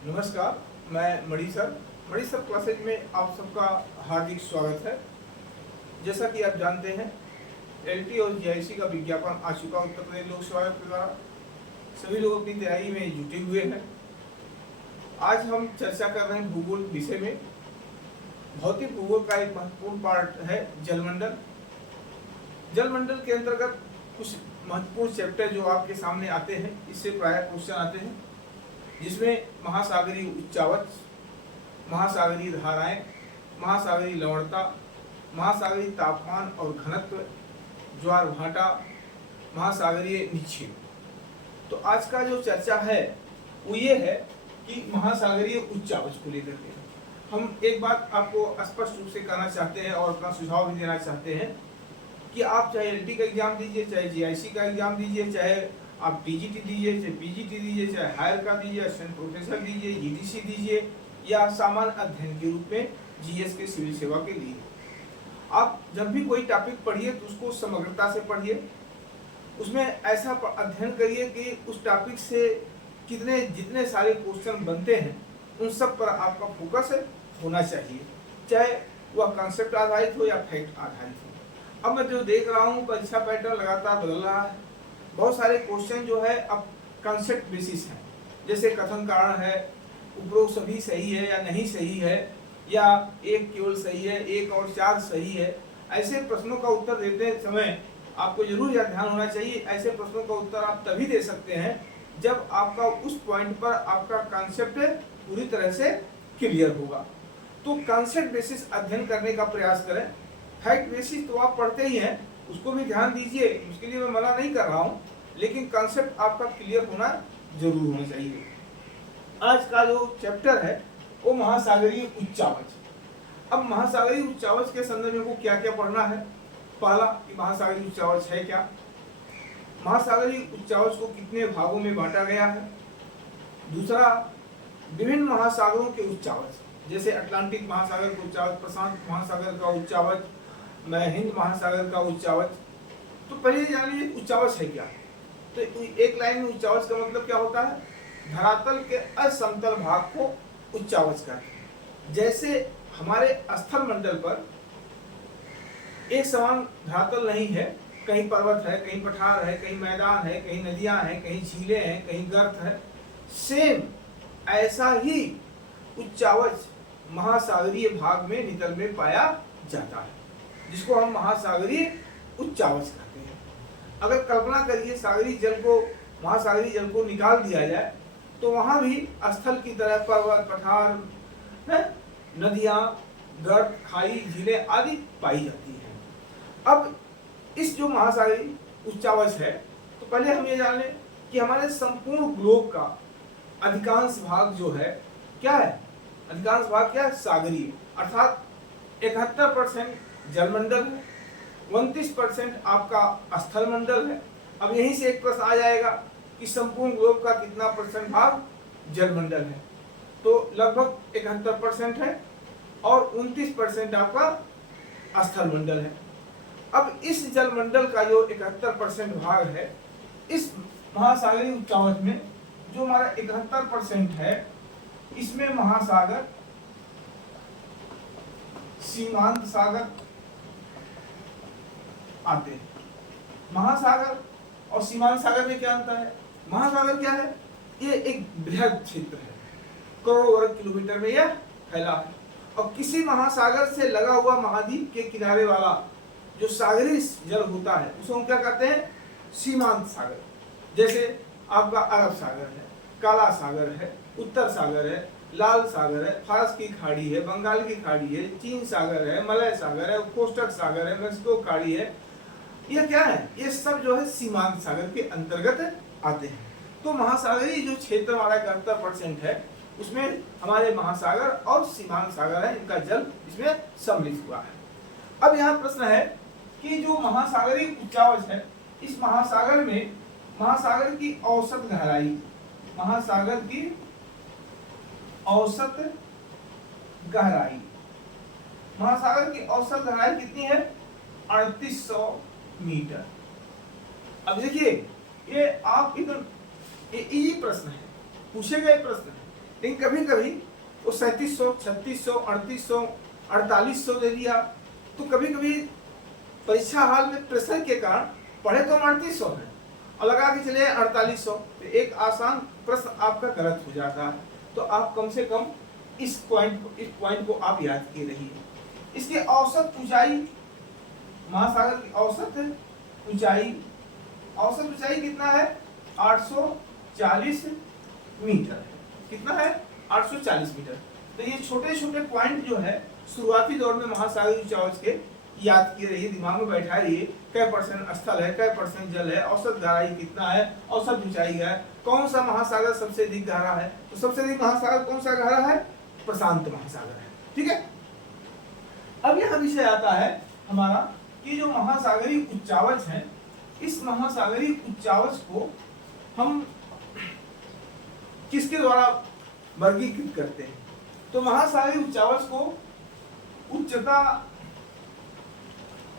नमस्कार, मैं मणि sir classes में आप सबका हार्दिक स्वागत है। जैसा कि आप जानते हैं, एलटी और जीआईसी का विज्ञापन आ चुका उत्तर प्रदेश लोक सेवा आयोग के द्वारा। सभी लोग अपनी तैयारी में जुटे हुए हैं। आज हम चर्चा कर रहे हैं भूगोल विषय में। भौतिक भूगोल का एक महत्वपूर्ण पार्ट है जलमंडल। जलमंडल के अंतर्गत कुछ महत्वपूर्ण चैप्टर जो आपके सामने आते हैं, इससे प्रायः क्वेश्चन आते हैं, जिसमें महासागरीय उच्चावच, महासागरीय धाराएं, महासागरीय लवणता, महासागरीय तापमान और घनत्व, ज्वार भाटा, महासागरीय निक्षेप। तो आज का जो चर्चा है वो ये है कि महासागरीय उच्चावच को लेकर के हम एक बात आपको स्पष्ट रूप से कहना चाहते हैं और अपना सुझाव भी देना चाहते हैं कि आप चाहे एलटी का एग्जाम दीजिए, चाहे जीआईसी का एग्जाम दीजिए, चाहे आप टीजीटी दीजिए, चाहे पीजीटी दीजिए, चाहे हायर का दीजिए, असिस्टेंट प्रोफेसर दीजिए, जीडीसी दीजिए, या सामान्य अध्ययन के रूप में जीएस के सिविल सेवा के लिए, आप जब भी कोई टॉपिक पढ़िए तो उसको समग्रता से पढ़िए। उसमें ऐसा अध्ययन करिए कि उस टॉपिक से जितने सारे क्वेश्चन बनते हैं उन सब पर आपका फोकस होना चाहिए, चाहे वह कॉन्सेप्ट आधारित हो या फैक्ट आधारित हो। अब मैं जो देख रहा हूँ, परीक्षा पैटर्न लगातार बदल रहा है। बहुत सारे क्वेश्चन जो है अब कॉन्सेप्ट बेसिस हैं, जैसे कथन कारण है, उपरोक्त सभी सही है या नहीं सही है, या एक केवल सही है, एक और चार सही है। ऐसे प्रश्नों का उत्तर देते समय आपको जरूर यह ध्यान होना चाहिए, ऐसे प्रश्नों का उत्तर आप तभी दे सकते हैं जब आपका उस पॉइंट पर आपका कॉन्सेप्ट पूरी तरह से क्लियर होगा। तो कॉन्सेप्ट बेसिस अध्ययन करने का प्रयास करें। फैक्ट बेसिस तो आप पढ़ते ही हैं, उसको भी ध्यान दीजिए, उसके लिए मैं मना नहीं कर रहा हूँ, लेकिन कॉन्सेप्ट आपका क्लियर होना जरूर होना चाहिए। आज का जो चैप्टर है वो महासागरीय उच्चावच। अब महासागरीय उच्चावच के संदर्भ में को क्या क्या पढ़ना है। पहला कि महासागरीय उच्चावच है क्या, महासागरीय उच्चावच को कितने भागों में बांटा गया है। दूसरा, विभिन्न महासागरों के उच्चावच, जैसे अटलांटिक महासागर का उच्चावच, प्रशांत महासागर का उच्चावच, हिंद महासागर का उच्चावच। तो पहले जान लीजिए उच्चावच है क्या। तो एक लाइन में उच्चावच का मतलब क्या होता है, धरातल के असमतल भाग को उच्चावच कहते हैं। जैसे हमारे स्थल मंडल पर एक समान धरातल नहीं है, कहीं पर्वत है, कहीं पठार है, कहीं मैदान है, कहीं नदियां हैं, कहीं झीलें हैं, कहीं गर्त है। सेम ऐसा ही उच्चावच महासागरीय भाग में नितल में पाया जाता है, जिसको हम महासागरीय उच्चावच कहते हैं। अगर कल्पना करिए सागरीय जल को, महासागरीय जल को निकाल दिया जाए तो वहां भी स्थल की तरह पर्वत, पठार, नदियां, गर्त, खाई, झीलें आदि पाई जाती हैं। अब इस जो महासागरीय उच्चावच है, तो पहले हम ये जान लें कि हमारे संपूर्ण ग्लोब का अधिकांश भाग जो है क्या है, अधिकांश भाग क्या है, सागरीय। अर्थात 71% जलमंडल है, 29% आपका स्थल मंडल है। अब यहीं से एक प्रश्न आ जाएगा कि संपूर्ण ग्लोब का कितना परसेंट भाग जलमंडल है। तो लगभग 71% है और 29% आपका स्थल मंडल है। अब इस जलमंडल का जो 71% भाग है, इस महासागरीय उच्चावच में जो हमारा 71% है, इसमें महासागर, सीमांत सागर आते हैं। महासागर और सीमांत सागर में क्या अंतर है। महासागर क्या है, ये एक बृहद क्षेत्र है, करोड़ों वर्ग किलोमीटर में यह फैला है। और किसी महासागर से लगा हुआ महाद्वीप के किनारे वाला जो सागरीय जल होता है उसको हम क्या कहते हैं, सीमांत सागर। जैसे आपका अरब सागर है, काला सागर है, उत्तर सागर है, लाल सागर है, फारस की खाड़ी है, बंगाल की खाड़ी है, चीन सागर है, मलय सागर है, कोस्टक सागर है, मेक्सिको खाड़ी है। ये क्या है, ये सब जो है सीमांत सागर के अंतर्गत आते हैं। तो महासागरीय जो क्षेत्र हमारा 71% है, उसमें हमारे महासागर और सीमांत सागर है, इनका जल इसमें सम्मिलित हुआ है। अब यहाँ प्रश्न है कि जो महासागरीय उच्चावच है, इस महासागर में महासागर की औसत गहराई, महासागर की औसत गहराई, महासागर की औसत गहराई कितनी है, 3800 मीटर। अब देखिए ये आप इधर ये प्रश्न है, पूछे गए प्रश्न है लेकिन कभी कभी वो 3700, 3600, 3800, 4800 दे दिया। तो कभी कभी परीक्षा हाल में प्रेशर के कारण पढ़े तो हम 3800 है और लगा के चले 4800, तो एक आसान प्रश्न आपका गलत हो जाता है। तो आप कम से कम इस पॉइंट को आप याद किए रहिए। इसकी औसत ऊंचाई, महासागर की औसत ऊंचाई कितना है? 840 मीटर। कितना है? 840 मीटर। तो ये छोटे छोटे पॉइंट जो है शुरुआती दौर में महासागरीय ऊंचाई के याद किए रहिए, दिमाग में बैठाइए। कै परसेंट स्थल है, कै परसेंट जल है, औसत गहराई कितना है, औसत ऊंचाई है, कौन सा महासागर सबसे अधिक गहरा है। तो सबसे अधिक महासागर कौन सा गहरा है? प्रशांत महासागर है। ठीक है। अब यह विषय आता है हमारा कि जो महासागरीय उच्चावच है, इस महासागरीय उच्चावच को हम किसके द्वारा वर्गीकृत करते हैं? तो महासागरीय उच्चावच को उच्चता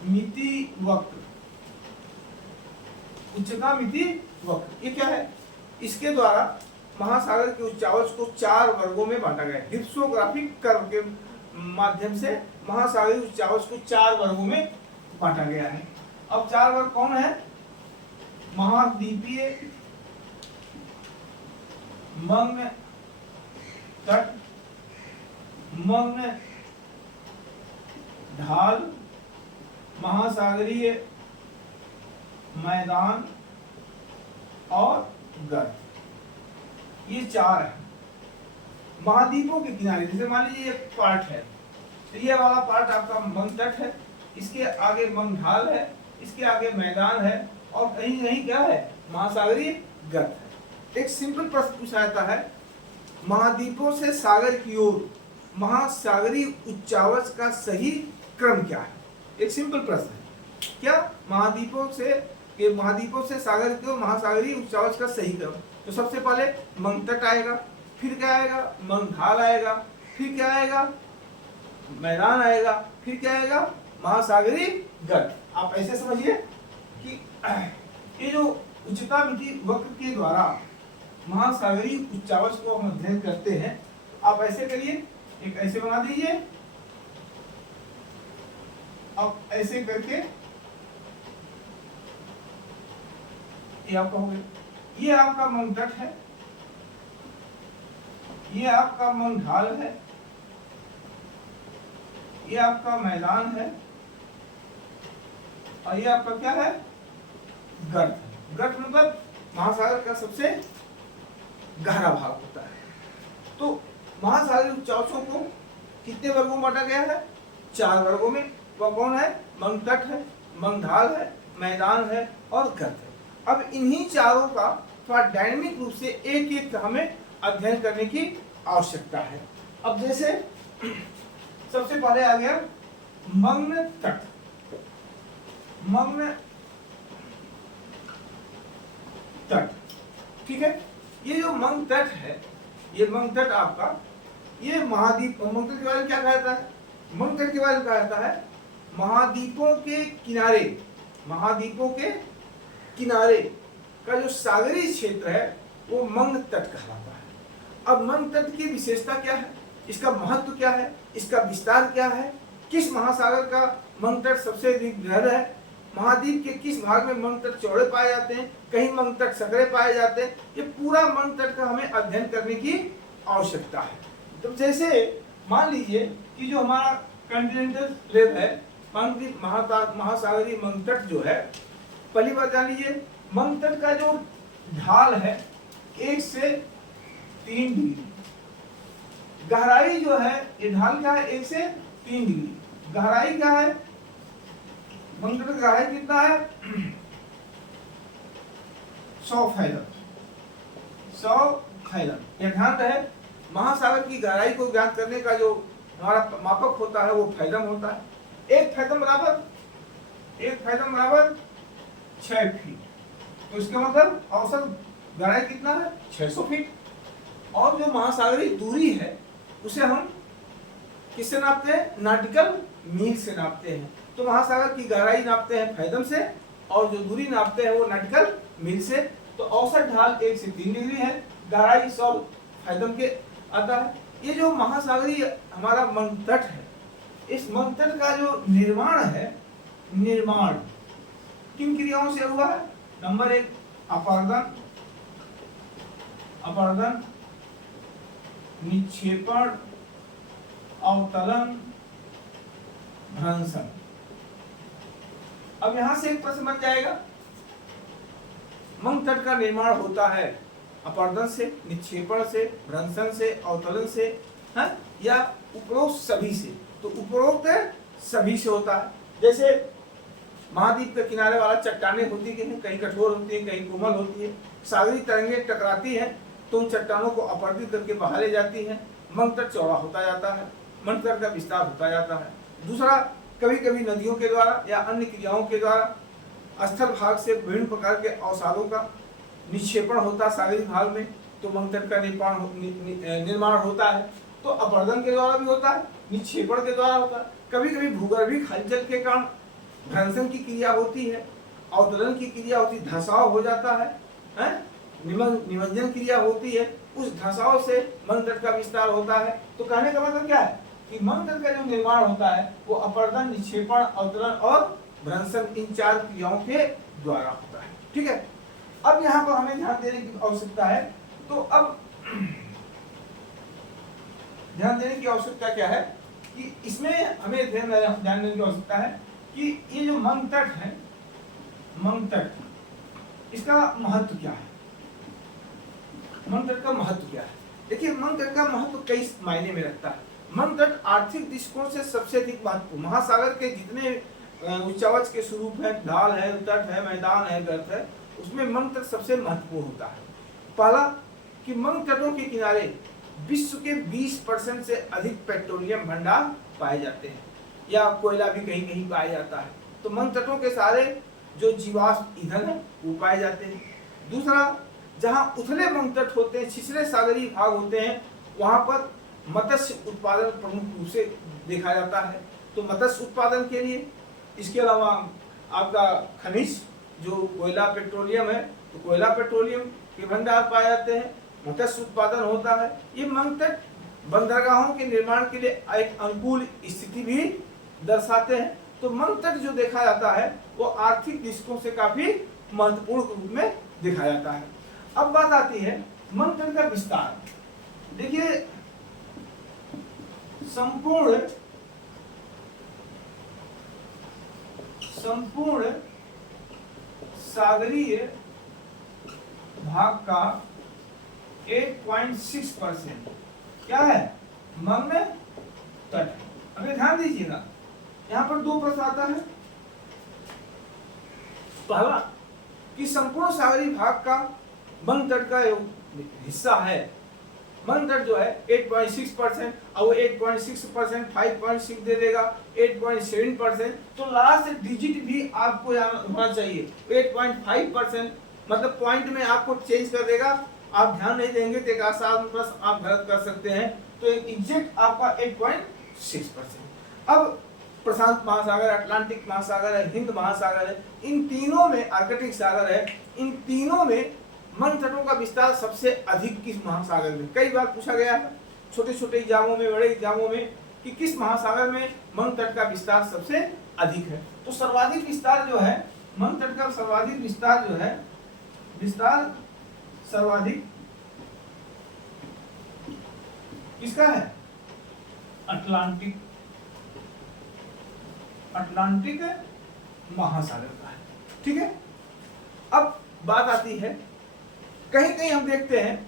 मिति वक्र, ये क्या है? इसके द्वारा महासागर के उच्चावच को 4 वर्गों में बांटा गया है। हिप्सोग्राफिक कर्व के माध्यम से महासागरीय उच्चावच को 4 वर्गों में बांटा गया है। अब 4 वर्ग कौन है? महाद्वीपीय, मग्न तट, मग्न ढाल, महासागरीय मैदान और गर्त। ये 4 है। महाद्वीपों के किनारे, जैसे मान लीजिए ये पार्ट है, तो ये वाला पार्ट आपका मग्न तट है, इसके आगे मग्न ढाल है, इसके आगे मैदान है और कहीं कहीं क्या है? महासागरीय गर्त है। एक सिंपल प्रश्न पूछा जाता है, महाद्वीपों से सागर की ओर महासागरीय उच्चावच का सही क्रम क्या है? एक सिंपल प्रश्न है। क्या महाद्वीपों से सागर की ओर महासागरीय उच्चावच का सही क्रम? तो सबसे पहले मग्न तट आएगा, फिर क्या आएगा? मग्न ढाल आएगा, फिर क्या आएगा? मैदान आएगा, फिर क्या आएगा? महासागरीय गर्त। आप ऐसे समझिए कि ये जो उच्चता मिति वक्र के द्वारा महासागरीय उच्चावच को हम अध्ययन करते हैं। आप ऐसे करिए, एक ऐसे बना दीजिए, अब ऐसे करके ये आपका हो गया। ये आपका मग्न तट है, ये आपका मग्न ढाल है, ये आपका मैदान है और ये आपका क्या है? गर्त है। गर्त मतलब महासागर का सबसे गहरा भाग होता है। तो महासागरीय उच्चावचों को कितने वर्गों में बांटा गया है? 4 वर्गों में। वह कौन है? मग्न तट है, मग्न ढाल है, मैदान है और गर्त है। अब इन्हीं चारों का थोड़ा डायनेमिक रूप से एक एक हमें अध्ययन करने की आवश्यकता है। अब जैसे सबसे पहले आ गया मग्न तट। मग्न तट, ठीक है। ये जो मग्न तट है, ये मग्न तट आपका, ये महाद्वीप, मग्न तट के बारे में क्या कहा जाता है? मग्न तट के बारे में कहा जाता है महाद्वीपों के किनारे, महाद्वीपों के किनारे का जो सागरीय क्षेत्र है वो मग्न तट कहलाता है। अब मग्न तट की विशेषता क्या है? इसका महत्व क्या है? इसका विस्तार क्या है? किस महासागर का मग्न तट सबसे अधिक गहरा है? महाद्वीप के किस भाग में मग्न तट चौड़े पाए जाते हैं? कहीं मग्न तट सकरे पाए जाते हैं? ये पूरा मग्न तट का हमें अध्ययन करने की आवश्यकता है। तो जैसे मान लीजिए कि जो हमारा कॉन्टिनेंटल स्लेब है, महासागरीय मग्न तट जो है, पहली बात जान लीजिए, मग्न तट का जो ढाल है 1 से 3 डिग्री, गहराई जो है, ये ढाल क्या है? 1 से 3 डिग्री। गहराई क्या है? मग्न तट का गहराई कितना है? 100 फैथम। 100 फैथम। यह ध्यान रहे, महासागर की गहराई को ज्ञात करने का जो हमारा मापक होता है वो फैथम होता है। 1 फैथम बराबर 6 फीट। तो इसका मतलब औसत गहराई कितना है? 600 फीट। और जो महासागरीय दूरी है उसे हम किससे नापते हैं? नॉटिकल मील से नापते हैं। तो महासागर की गहराई नापते हैं फैथम से और जो दूरी नापते हैं वो नॉटिकल मील से। तो औसत ढाल 1 से 3 डिग्री है, गहराई 100 फैथम के आता है। ये जो महासागरीय हमारा मंतट है, इस मंतट का जो निर्माण है, निर्माण किन क्रियाओं से हुआ है? नंबर 1 अपरदन, अपरदन, निक्षेपण, अवतरण, भ्रंशन। अब यहां से एक प्रश्न बन जाएगा, मंतट का निर्माण होता है अपरदन से, निक्षेपण से, भ्रंशन से, अवतरण से, है या उपरोक्त सभी से? तो उपरोक्त सभी से होता है। जैसे महाद्वीप के किनारे वाला चट्टानें होती है, कहीं कठोर होती है, कहीं कोमल होती है, सागरीय तरंगें टकराती हैं तो उन चट्टानों को अपरदित करके बाहर ले जाती हैं, मंतट चौड़ा होता जाता है, मंतट का विस्तार होता जाता है। दूसरा, कभी कभी नदियों के द्वारा या अन्य क्रियाओं के द्वारा स्थल भाग से विभिन्न प्रकार के अवसादों का निक्षेपण होता है सागरीय भाग में, तो मंतट का निर्माण होता है। तो अपरदन के द्वारा भी होता है, निक्षेपण के द्वारा होता है, कभी कभी भूगर्भीय हलचल के कारण भ्रंशन की क्रिया होती है, अवतरण की क्रिया होती है, धसाव हो जाता है, निमज्जन क्रिया होती है, उस धसाव से मंतट का विस्तार होता है। तो कहने का मतलब क्या है कि मंतट का जो निर्माण होता है वो अपरदन, निक्षेपण, अवतरण और भ्रंशन, इन 4 क्रियाओं के द्वारा होता है। ठीक है, अब यहाँ पर हमें ध्यान देने की आवश्यकता है। तो अब ध्यान देने की आवश्यकता क्या है कि इसमें हमें ध्यान देने की आवश्यकता है कि ये जो मंतट है, मंतट, इसका महत्व क्या है? मंतट का महत्व क्या है? देखिए, मंतट का महत्व कई मायने में रखता है। मंतट आर्थिक दृष्टिकोण से सबसे अधिक महत्वपूर्ण, महासागर के जितने उच्चावच के स्वरूप है, ढाल है, तट है, मैदान है, गर्त है, उसमें मंतट सबसे महत्वपूर्ण होता है। पहला कि मंतटों के किनारे विश्व के 20% से अधिक पेट्रोलियम भंडार पाए जाते हैं, या कोयला भी कहीं कहीं पाया जाता है। तो मंतटों के सारे जो जीवाश्म ईंधन है वो पाए जाते हैं। दूसरा, जहाँ उथले मंतट होते हैं, छिछले सागरीय भाग होते हैं, वहाँ पर मत्स्य उत्पादन प्रमुख रूप से देखा जाता है। तो मत्स्य उत्पादन के लिए, इसके अलावा आपका खनिज जो कोयला पेट्रोलियम है, तो कोयला पेट्रोलियम के भंडार पाए जाते हैं, मत्स्य उत्पादन होता है। ये मंतट बंदरगाहों के निर्माण के लिए एक अनुकूल स्थिति भी दर्शाते हैं। तो मंतट जो देखा जाता है वो आर्थिक दृष्टिकोण से काफी महत्वपूर्ण रूप में देखा जाता है। अब बात आती है मंतट का विस्तार। देखिए, संपूर्ण सागरीय भाग का 8.6% क्या है? मग्न तट। अगर ध्यान दीजिएगा, यहाँ पर 2 प्रश्न आता है। पहला कि संपूर्ण सागरीय भाग का मग्न तट का हिस्सा है, मग्न तट जो है 8.6%, अब वो 8.6%, 5.6 दे देगा, 8.7%, तो लास्ट डिजिट भी आपको होना चाहिए। 8.5%, मतलब पॉइंट में आपको चेंज कर देगा। आप ध्यान नहीं देंगे तो एक आसान प्रश्न आप गलत कर सकते हैं। तो एग्जैक्ट आपका 8.6%। अब प्रशांत महासागर, अटलांटिक महासागर है, हिंद महासागर है, इन तीनों में, आर्कटिक सागर है, इन तीनों में मग्न तटों का विस्तार सबसे अधिक किस महासागर में? कई बार पूछा गया है छोटे छोटे एग्जामों में, बड़े एग्जामों में, कि किस महासागर में मग्न तट का विस्तार सबसे अधिक है। तो सर्वाधिक विस्तार जो है मग्न तट का, सर्वाधिक विस्तार जो है, विस्तार सर्वाधिक किसका है? अटलांटिक महासागर का है। ठीक है, अब बात आती है, कहीं कहीं हम देखते हैं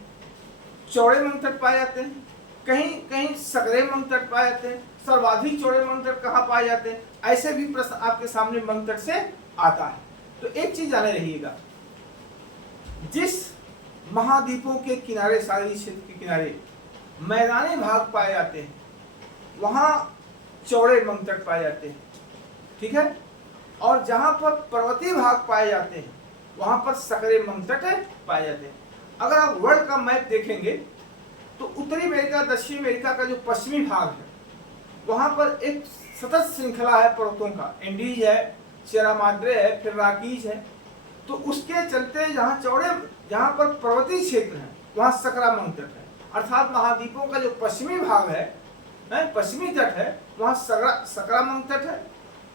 चौड़े मग्न तट पाए जाते हैं, कहीं कहीं सकरे मग्न तट पाए जाते हैं। सर्वाधिक चौड़े मग्न तट कहाँ पाए जाते हैं? ऐसे भी प्रश्न आपके सामने मग्न तट से आता है। तो एक चीज जाने रहिएगा, जिस महाद्वीपों के किनारे, सागरीय क्षेत्र के किनारे मैदानी भाग पाए जाते हैं, वहां चौड़े मग्न तट पाए जाते हैं। ठीक है, और जहां पर पर्वतीय भाग पाए जाते हैं वहां पर सकरे मग्न तट पाए जाते हैं। अगर आप वर्ल्ड का मैप देखेंगे तो उत्तरी अमेरिका, दक्षिण अमेरिका का जो पश्चिमी भाग है वहां पर एक सतत श्रृंखला है पर्वतों का, एंडीज है, सियरा माद्रे है, फिर रॉकीज है। तो उसके चलते जहाँ पर पर्वतीय क्षेत्र है वहाँ सकरा मग्न तट है, अर्थात महाद्वीपों का जो पश्चिमी भाग है, पश्चिमी तट है, वहाँ सकरामंग तट है,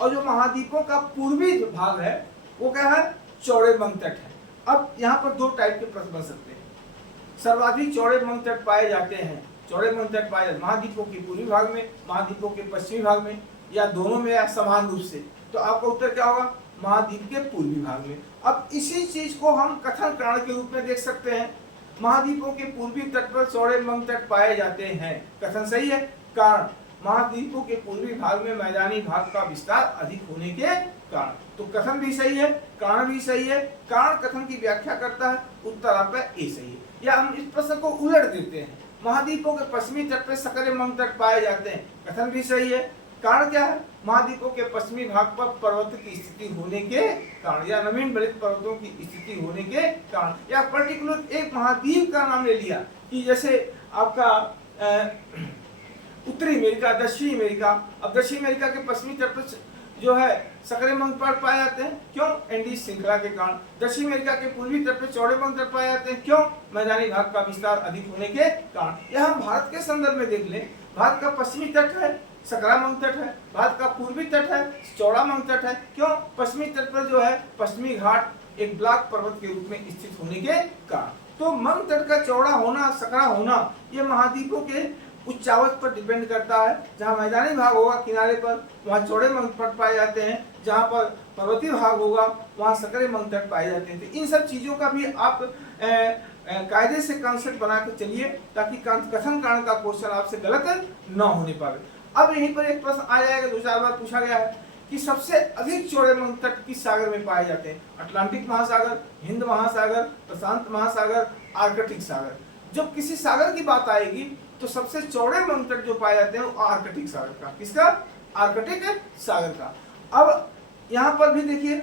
और जो महाद्वीपों का पूर्वी भाग है वो क्या है, चौड़े मंग तट है। अब यहाँ पर दो टाइप के प्रश्न बन सकते हैं। सर्वाधिक चौड़े मंग तट पाए जाते हैं, चौड़े मंग तट पाए जाते महाद्वीपों के पूर्वी भाग में, महाद्वीपों के पश्चिमी भाग में, या दोनों में, या समान रूप से। तो आपका उत्तर क्या होगा, महाद्वीप के पूर्वी भाग में। अब इसी चीज को हम कथन कारण के रूप में देख सकते हैं। महाद्वीपों के पूर्वी तट पर चौड़े मंग तट पाए जाते हैं, कथन सही है। कारण, महाद्वीपों के पूर्वी भाग में मैदानी भाग का विस्तार अधिक होने के कारण। तो कथन भी सही है, कारण भी सही है। कारण कथन की व्याख्या करता है, उत्तर आपका ए सही है। या हम इस प्रश्न को उलट देते हैं, महाद्वीपों के पश्चिमी तट पर सकरे मंग तट पाए जाते हैं, कथन भी सही है। कारण क्या है, महाद्वीपों के पश्चिमी भाग पर पर्वत की स्थिति होने के कारण, या नवीन बलित पर्वतों की स्थिति होने के कारण, या पर्टिकुलर एक महाद्वीप का नाम ले लिया कि जैसे आपका उत्तरी अमेरिका, दक्षिणी अमेरिका। अब दक्षिणी अमेरिका के पश्चिमी तट पर जो है सकरे मंग तट पाए जाते हैं, क्यों, एंडीज श्रृंखला के कारण। दक्षिण अमेरिका के पूर्वी तट पर चौड़े मंग तट पाए जाते हैं, क्यों, मैदानी भाग का विस्तार अधिक होने के कारण। यह हम भारत के संदर्भ में देख लें, भारत का पश्चिमी तट है, सकरा मंग तट है, भारत का पूर्वी तट है, चौड़ा मंग तट है, क्यों, पश्चिमी तट पर जो है पश्चिमी घाट एक ब्लॉक पर्वत के रूप में स्थित होने के कारण। तो मंग तट का चौड़ा होना, सकरा होना, ये महाद्वीपों के उच्चावच पर डिपेंड करता है। जहाँ मैदानी भाग होगा किनारे पर, वहाँ चौड़े मंग तट पाए जाते हैं, जहाँ पर पर्वतीय भाग होगा वहाँ सकरे मंग तट पाए जाते हैं। तो इन सब चीजों का भी आप कायदे से कंसेप्ट बना के चलिए, ताकि कथन कारण का क्वेश्चन आपसे गलत न होने पाए। अब यहीं पर एक प्रश्न आ जाएगा, 2-4 बार पूछा गया है कि सबसे अधिक चौड़े मंग तट किस सागर में पाए जाते हैं। अटलांटिक महासागर, हिंद महासागर, प्रशांत महासागर, आर्कटिक सागर। जब किसी सागर की बात आएगी तो सबसे चौड़े मंग तट जो पाए जाते हैं वो आर्कटिक सागर का, किसका, आर्कटिक सागर का। अब यहाँ पर भी देखिए,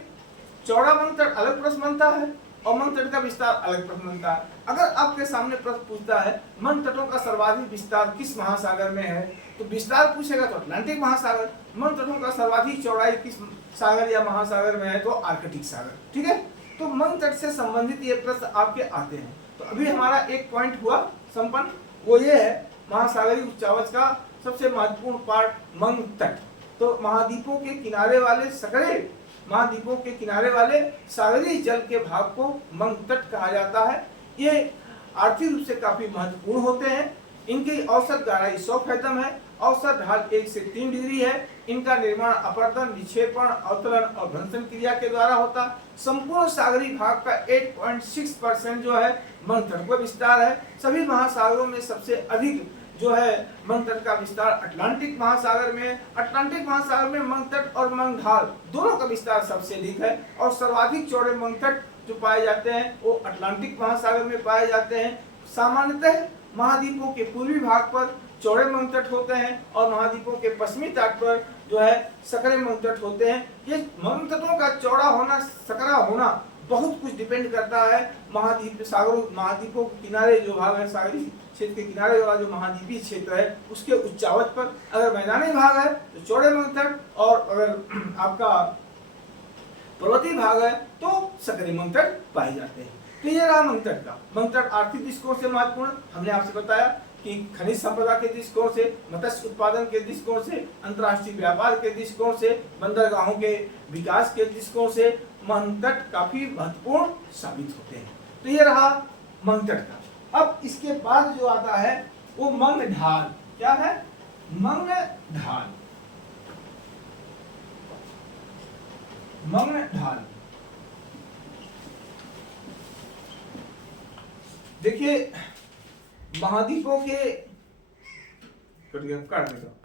चौड़ा मंग तट अलग प्रश्न बनता है और मंग तट का विस्तार अलग प्रश्न बनता है। अगर आपके सामने प्रश्न पूछता है मंग तटों का सर्वाधिक विस्तार किस महासागर में है, तो विस्तार पूछेगा तो अटलांटिक महासागर। मंग तटों का सर्वाधिक चौड़ाई किस सागर या महासागर में है, तो आर्कटिक सागर। ठीक है, तो मंग तट से संबंधित ये प्रश्न आपके आते हैं। तो अभी हमारा एक पॉइंट हुआ संपन्न, वो ये है महासागरीय उच्चावच का सबसे महत्वपूर्ण पार्ट मंग तट। तो महाद्वीपों के किनारे वाले सकरे, महाद्वीपों के किनारे वाले सागरीय जल के भाग को मंग तट कहा जाता है। ये आर्थिक रूप से काफी महत्वपूर्ण होते हैं। इनकी औसत गहराई 100 फैथम है, औसत ढाल 1 से 3 डिग्री है। इनका निर्माण अपरदन, निक्षेपण, अवतरण और भ्रंशन क्रिया के द्वारा होता। संपूर्ण सागरीय भाग का 8.6% जो है मंग तट का विस्तार है। सभी महासागरों में सबसे अधिक जो है मंग तट का विस्तार अटलांटिक महासागर में है। अटलांटिक महासागर में मंग तट और मंग ढाल दोनों का विस्तार सबसे अधिक है, और सर्वाधिक चौड़े मंग तट जो पाए जाते हैं वो अटलांटिक महासागर में पाए जाते हैं। सामान्यतः महाद्वीपों के पूर्वी भाग पर चौड़े मंग तट होते हैं और महाद्वीपों के पश्चिमी तट पर जो है सकरे मंग तट होते हैं। ये मंग तटों का चौड़ा होना, सकरा होना बहुत कुछ डिपेंड करता है महाद्वीपों के किनारे जो भाग है, सागरीय क्षेत्र के किनारे वाला जो महाद्वीपीय क्षेत्र है उसके उच्चावच पर। अगर मैदानी भाग है तो चौड़े मंग तट, और अगर आपका पर्वतीय भाग है तो सकरे मंग तट पाए जाते हैं। तो ये रहा मंग तट का। मंग तट आर्थिक दृष्टिकोण से महत्वपूर्ण, हमने आपसे बताया कि खनिज संपदा के दृष्टिकोण से, मत्स्य उत्पादन के दृष्टिकोण से, अंतर्राष्ट्रीय व्यापार के दृष्टिकोण से, बंदरगाहों के विकास के दृष्टिकोण से मंग तट काफी महत्वपूर्ण साबित होते हैं। तो ये रहा मंग तट का। अब इसके बाद जो आता है वो मंग ढाल। क्या है? मंग ढाल। मंग ढाल देखिए, महाद्वीपों के काट देता